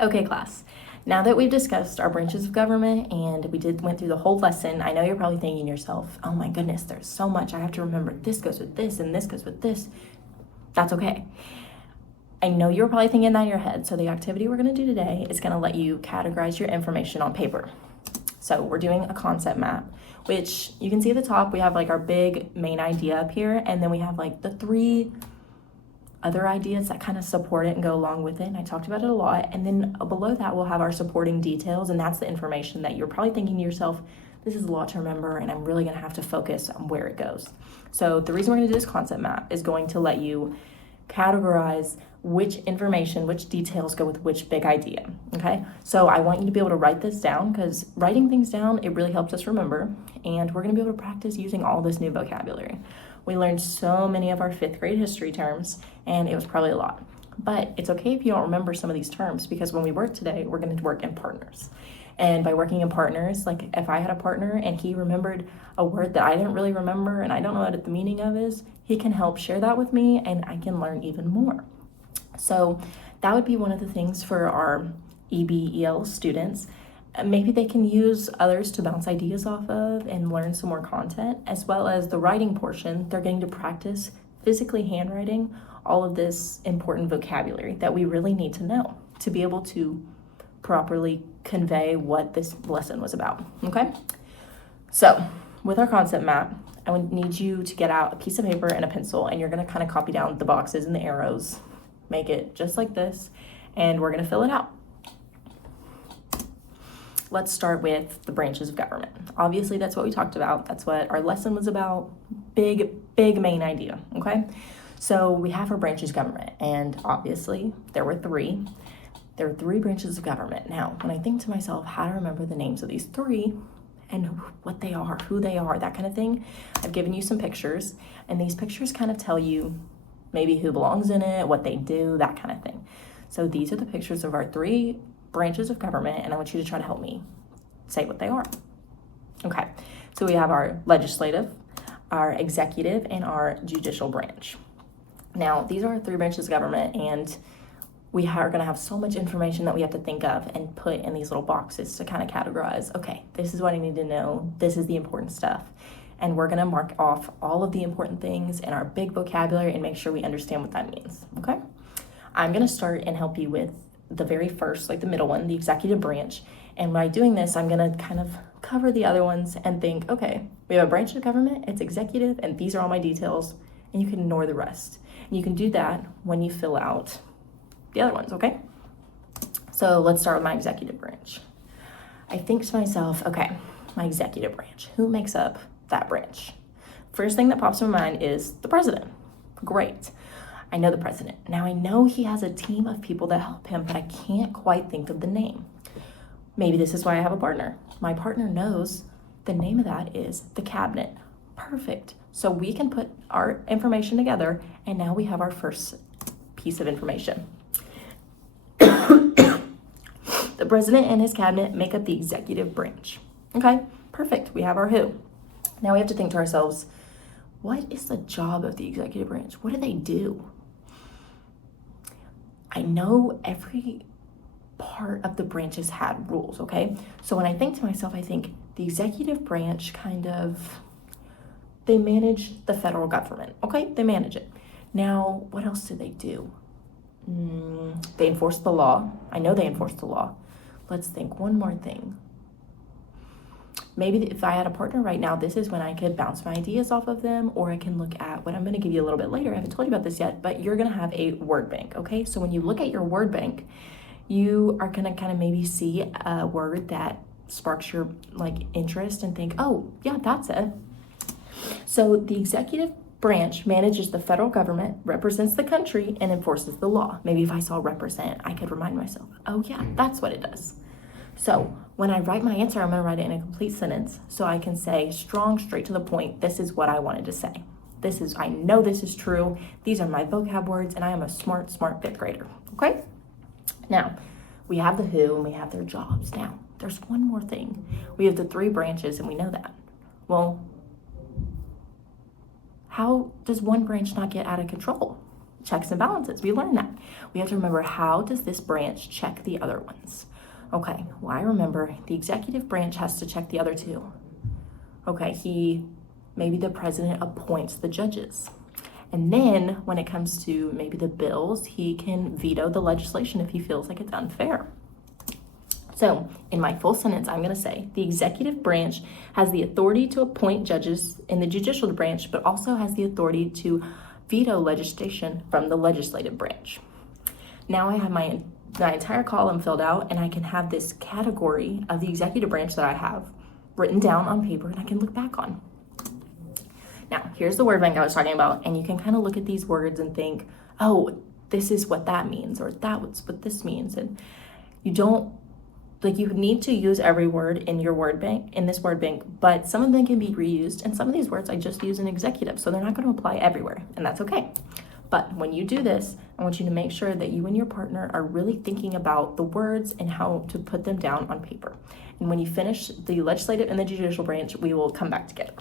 Okay, class. Now that we've discussed our branches of government and went through the whole lesson, I know you're probably thinking to yourself, oh my goodness, there's so much I have to remember. This goes with this and this goes with this. That's okay. I know you're probably thinking that in your head. So the activity we're going to do today is going to let you categorize your information on paper. So we're doing a concept map, which you can see at the top, we have like our big main idea up here. And then we have like the 3 other ideas that kind of support it and go along with it. And I talked about it a lot. And then below that, we'll have our supporting details. And that's the information that you're probably thinking to yourself, this is a lot to remember and I'm really going to have to focus on where it goes. So the reason we're going to do this concept map is going to let you categorize which information, which details go with which big idea, okay? So I want you to be able to write this down because writing things down, it really helps us remember. And we're going to be able to practice using all this new vocabulary. We learned so many of our 5th grade history terms, and it was probably a lot. But it's okay if you don't remember some of these terms because when we work today, we're going to work in partners. And by working in partners, like if I had a partner and he remembered a word that I didn't really remember and I don't know what the meaning of is, he can help share that with me and I can learn even more. So that would be one of the things for our EBEL students. Maybe they can use others to bounce ideas off of and learn some more content, as well as the writing portion. They're getting to practice physically handwriting all of this important vocabulary that we really need to know to be able to properly convey what this lesson was about, okay? So with our concept map, I would need you to get out a piece of paper and a pencil, and you're gonna kind of copy down the boxes and the arrows, make it just like this, and we're gonna fill it out. Let's start with the branches of government. Obviously, that's what we talked about. That's what our lesson was about. Big main idea, okay? So we have our branches of government, and obviously there were 3. There are 3 branches of government. Now, when I think to myself how to remember the names of these 3 and what they are, who they are, that kind of thing, I've given you some pictures, and these pictures kind of tell you maybe who belongs in it, what they do, that kind of thing. So these are the pictures of our 3 branches of government, and I want you to try to help me say what they are. Okay, so we have our legislative, our executive, and our judicial branch. Now, these are our 3 branches of government, and we are going to have so much information that we have to think of and put in these little boxes to kind of categorize, okay, this is what I need to know, this is the important stuff. And we're going to mark off all of the important things in our big vocabulary and make sure we understand what that means, okay? I'm going to start and help you with the very first, like the middle one, the executive branch. And by doing this, I'm going to kind of cover the other ones and think, okay, we have a branch of government, it's executive, and these are all my details, and you can ignore the rest. And you can do that when you fill out the other ones, okay? So let's start with my executive branch. I think to myself, okay, my executive branch, who makes up that branch? First thing that pops in my mind is the president. Great. I know the president. Now I know he has a team of people that help him, but I can't quite think of the name. Maybe this is why I have a partner. My partner knows the name of that is the cabinet. Perfect. So we can put our information together, and now we have our first piece of information. The president and his cabinet make up the executive branch. Okay, perfect. We have our who. Now we have to think to ourselves, what is the job of the executive branch? What do they do? I know every part of the branches had rules, okay? So when I think to myself, I think the executive branch they manage the federal government, okay? They manage it. Now, what else do they do? They enforce the law. I know they enforce the law. Let's think one more thing. Maybe if I had a partner right now, this is when I could bounce my ideas off of them, or I can look at what I'm going to give you a little bit later. I haven't told you about this yet, but you're going to have a word bank, okay? So when you look at your word bank, you are going to kind of maybe see a word that sparks your interest and think, oh, yeah, that's it. So the executive branch manages the federal government, represents the country, and enforces the law. Maybe if I saw represent, I could remind myself, oh yeah, that's what it does. So when I write my answer, I'm going to write it in a complete sentence so I can say strong, straight to the point, this is what I wanted to say. I know this is true. These are my vocab words, and I am a smart 5th grader, okay? Now, we have the who and we have their jobs. Now, there's one more thing. We have the 3 branches and we know that. Well, how does one branch not get out of control? checks and balances. We learned that. We have to remember, how does this branch check the other ones? Okay, well, I remember the executive branch has to check the other two. Okay, maybe the president appoints the judges. And then when it comes to maybe the bills, he can veto the legislation if he feels like it's unfair. So in my full sentence, I'm going to say the executive branch has the authority to appoint judges in the judicial branch, but also has the authority to veto legislation from the legislative branch. Now I have my entire column filled out, and I can have this category of the executive branch that I have written down on paper and I can look back on. Now, here's the word bank I was talking about, and you can kind of look at these words and think, oh, this is what that means, or that's what this means. And you need to use every word in your word bank, in this word bank, but some of them can be reused, and some of these words I just use in executive, so they're not going to apply everywhere, and that's okay. But when you do this, I want you to make sure that you and your partner are really thinking about the words and how to put them down on paper. And when you finish the legislative and the judicial branch, we will come back together.